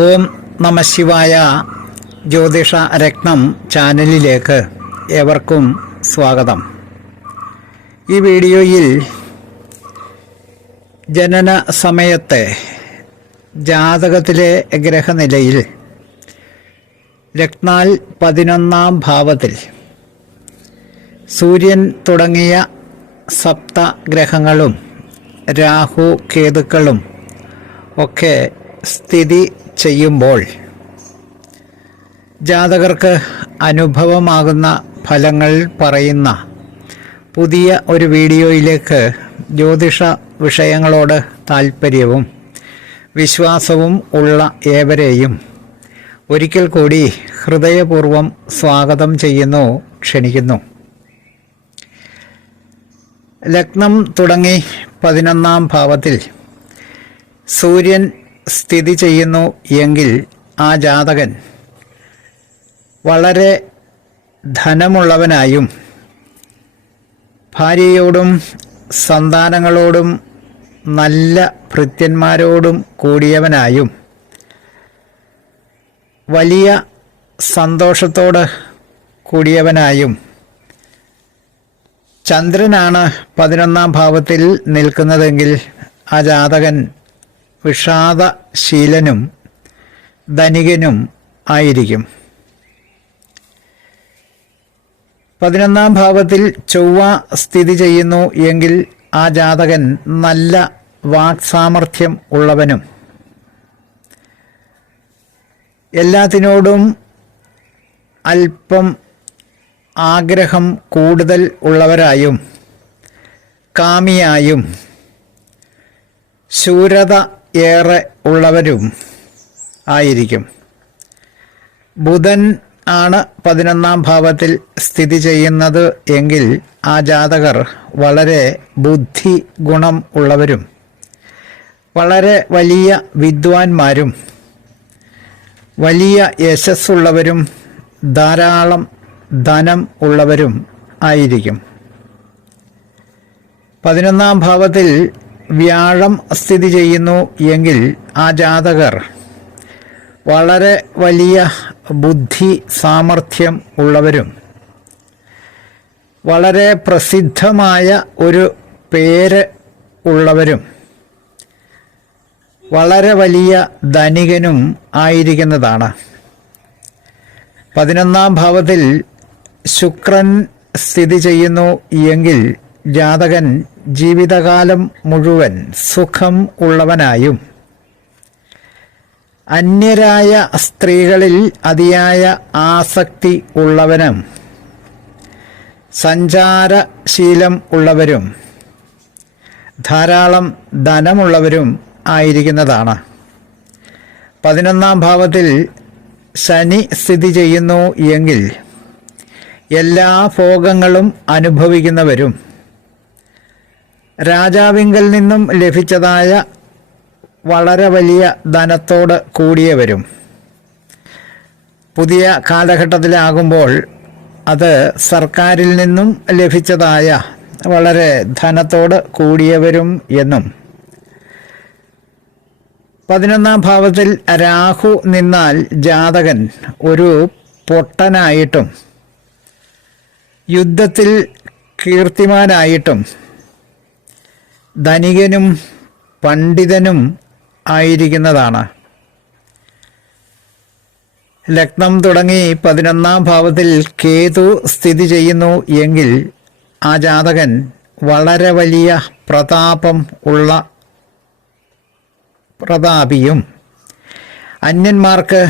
ഓം നമ ശിവായ. ജ്യോതിഷ രത്നം ചാനലിലേക്ക് ഏവർക്കും സ്വാഗതം. ഈ വീഡിയോയിൽ ജനന സമയത്തെ ജാതകത്തിലെ ഗ്രഹനിലയിൽ രത്നാൽ പതിനൊന്നാം ഭാവത്തിൽ സൂര്യൻ തുടങ്ങിയ സപ്ത ഗ്രഹങ്ങളും രാഹു കേതുക്കളും ഒക്കെ സ്ഥിതി ചെയ്യുമ്പോൾ ജാതകർക്ക് അനുഭവമാകുന്ന ഫലങ്ങൾ പറയുന്ന പുതിയ ഒരു വീഡിയോയിലേക്ക് ജ്യോതിഷ വിഷയങ്ങളോട് താൽപ്പര്യവും വിശ്വാസവും ഉള്ള ഏവരെയും ഒരിക്കൽ കൂടി ഹൃദയപൂർവം സ്വാഗതം ചെയ്യുന്നു ക്ഷണിക്കുന്നു. ലഗ്നം തുടങ്ങി പതിനൊന്നാം ഭാവത്തിൽ സൂര്യൻ സ്ഥിതി ചെയ്യുന്നു എങ്കിൽ ആ ജാതകൻ വളരെ ധനമുള്ളവനായും ഭാര്യയോടും സന്താനങ്ങളോടും നല്ല ഭൃത്യന്മാരോടും കൂടിയവനായും വലിയ സന്തോഷത്തോട് കൂടിയവനായും ചന്ദ്രനാണ് പതിനൊന്നാം ഭാവത്തിൽ നിൽക്കുന്നതെങ്കിൽ ആ ജാതകൻ വിഷാദശീലനും ധനികനും ആയിരിക്കും. പതിനൊന്നാം ഭാവത്തിൽ ചൊവ്വ സ്ഥിതി ചെയ്യുന്നു എങ്കിൽ ആ ജാതകൻ നല്ല വാക്സാമർഥ്യം ഉള്ളവനും. എല്ലാത്തിനോടും അല്പം ആഗ്രഹം കൂടുതൽ ഉള്ളവരായും കാമിയായും ശൂരത ഏറെ ഉള്ളവരും ആയിരിക്കും. ബുധൻ ആണ് പതിനൊന്നാം ഭാവത്തിൽ സ്ഥിതി ചെയ്യുന്നത് എങ്കിൽ ആ ജാതകർ വളരെ ബുദ്ധി ഗുണം ഉള്ളവരും വളരെ വലിയ വിദ്വാൻമാരും വലിയ യശസ്സുള്ളവരും ധാരാളം ധനം ഉള്ളവരും ആയിരിക്കും. പതിനൊന്നാം ഭാവത്തിൽ വ്യാഴം സ്ഥിതി ചെയ്യുന്നു എങ്കിൽ ആ ജാതകർ വളരെ വലിയ ബുദ്ധി സാമർഥ്യം ഉള്ളവരും വളരെ പ്രസിദ്ധമായ ഒരു പേര് ഉള്ളവരും വളരെ വലിയ ധനികനും ആയിരിക്കുന്നതാണ്. പതിനൊന്നാം ഭാവത്തിൽ ശുക്രൻ സ്ഥിതി ചെയ്യുന്നു എങ്കിൽ ജാതകൻ ജീവിതകാലം മുഴുവൻ സുഖം ഉള്ളവനായും അന്യരായ സ്ത്രീകളിൽ അതിയായ ആസക്തി ഉള്ളവനും സഞ്ചാരശീലം ഉള്ളവരും ധാരാളം ധനമുള്ളവരും ആയിരിക്കുന്നതാണ്. പതിനൊന്നാം ഭാവത്തിൽ ശനി സ്ഥിതി ചെയ്യുന്നു എങ്കിൽ എല്ലാ ഭോഗങ്ങളും അനുഭവിക്കുന്നവരും രാജാവിങ്കൽ നിന്നും ലഭിച്ചതായ വളരെ വലിയ ധനത്തോട് കൂടിയവരും. പുതിയ കാലഘട്ടത്തിലാകുമ്പോൾ അത് സർക്കാരിൽ നിന്നും ലഭിച്ചതായ വളരെ ധനത്തോട് കൂടിയവരും എന്നും. പതിനൊന്നാം ഭാവത്തിൽ രാഹു നിന്നാൽ ജാതകൻ ഒരു പൊട്ടനായിട്ടും യുദ്ധത്തിൽ കീർത്തിമാനായിട്ടും ധനികനും പണ്ഡിതനും ആയിരിക്കുന്നതാണ്. ലഗ്നം തുടങ്ങി പതിനൊന്നാം ഭാവത്തിൽ കേതു സ്ഥിതി ചെയ്യുന്നു എങ്കിൽ ആ ജാതകൻ വളരെ വലിയ പ്രതാപം ഉള്ള പ്രതാപിയും അന്യന്മാർക്ക്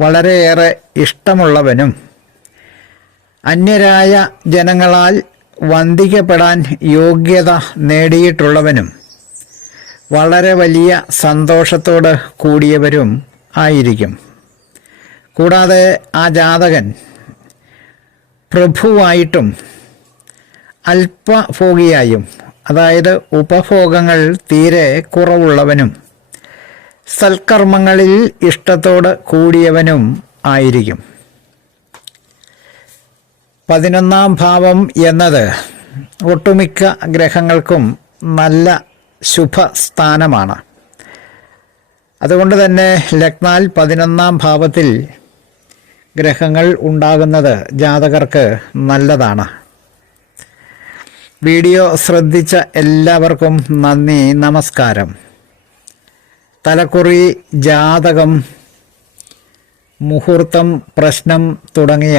വളരെയേറെ ഇഷ്ടമുള്ളവനും അന്യരായ ജനങ്ങളാൽ വന്ദിക്കപ്പെടാൻ യോഗ്യത നേടിയിട്ടുള്ളവനും വളരെ വലിയ സന്തോഷത്തോട് കൂടിയവരും ആയിരിക്കും. കൂടാതെ ആ ജാതകൻ പ്രഭുവായിട്ടും അല്പഭോഗിയായും അതായത് ഉപഭോഗങ്ങൾ തീരെ കുറവുള്ളവനും സൽക്കർമ്മങ്ങളിൽ ഇഷ്ടത്തോട് കൂടിയവനും ആയിരിക്കും. പതിനൊന്നാം ഭാവം എന്നത് ഒട്ടുമിക്ക ഗ്രഹങ്ങൾക്കും നല്ല ശുഭസ്ഥാനമാണ്. അതുകൊണ്ട് തന്നെ ലഗ്നാൽ പതിനൊന്നാം ഭാവത്തിൽ ഗ്രഹങ്ങൾ ഉണ്ടാകുന്നത് ജാതകർക്ക് നല്ലതാണ്. വീഡിയോ ശ്രദ്ധിച്ച എല്ലാവർക്കും നന്ദി നമസ്കാരം. തലക്കുറി ജാതകം മുഹൂർത്തം പ്രശ്നം തുടങ്ങിയ